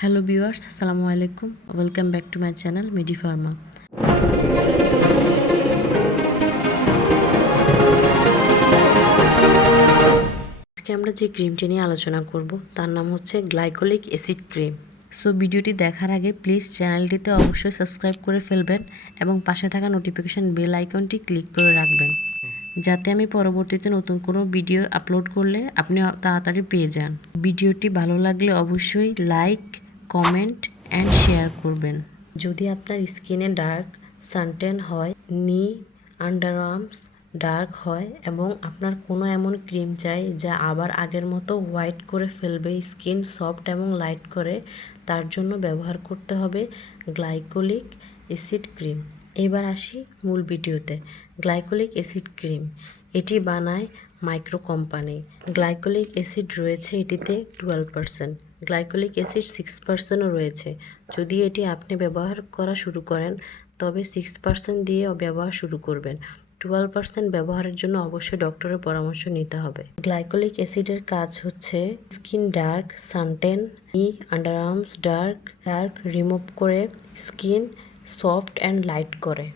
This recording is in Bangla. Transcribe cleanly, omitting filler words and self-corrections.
হ্যালো ভিউয়ার্স, আসসালামু আলাইকুম। Welcome back to my channel মিডি Pharma. আজকে আমরা যে ক্রিমটি নিয়ে আলোচনা করব তার নাম হচ্ছে গ্লাইকোলিক অ্যাসিড ক্রিম। সো ভিডিওটি দেখার আগে প্লিজ চ্যানেলটিতে অবশ্যই সাবস্ক্রাইব করে ফেলবেন এবং পাশে থাকা নোটিফিকেশন বেল আইকনটি ক্লিক করে রাখবেন, যাতে আমি পরবর্তীতে নতুন কোনো ভিডিও আপলোড করলে আপনি তাড়াতাড়ি পেয়ে যান। ভিডিওটি ভালো লাগলে অবশ্যই লাইক, কমেন্ট অ্যান্ড শেয়ার করবেন। যদি আপনার স্কিনে ডার্ক সানটেন হয়, নি আন্ডার আর্মস ডার্ক হয় এবং আপনার কোনো এমন ক্রিম চাই যা আবার আগের মতো হোয়াইট করে ফেলবে, স্কিন সফট এবং লাইট করে, তার জন্য ব্যবহার করতে হবে গ্লাইকোলিক অ্যাসিড ক্রিম। এবার আসি মূল ভিডিওতে। গ্লাইকোলিক অ্যাসিড ক্রিম এটি বানায় মাইক্রো কোম্পানি। গ্লাইকোলিক অ্যাসিড রয়েছে এটিতে 12%, গ্লাইকোলিক অ্যাসিড 6%ও রয়েছে। যদি এটি আপনি ব্যবহার করা শুরু করেন তবে 6% দিয়ে ব্যবহার শুরু করবেন। 12% ব্যবহারের জন্য অবশ্যই ডক্টরের পরামর্শ নিতে হবে। গ্লাইকোলিক অ্যাসিডের কাজ হচ্ছে স্কিন ডার্ক সানটেন, নি আন্ডার আর্মস ডার্ক রিমুভ করে স্কিন সফট অ্যান্ড লাইট করে।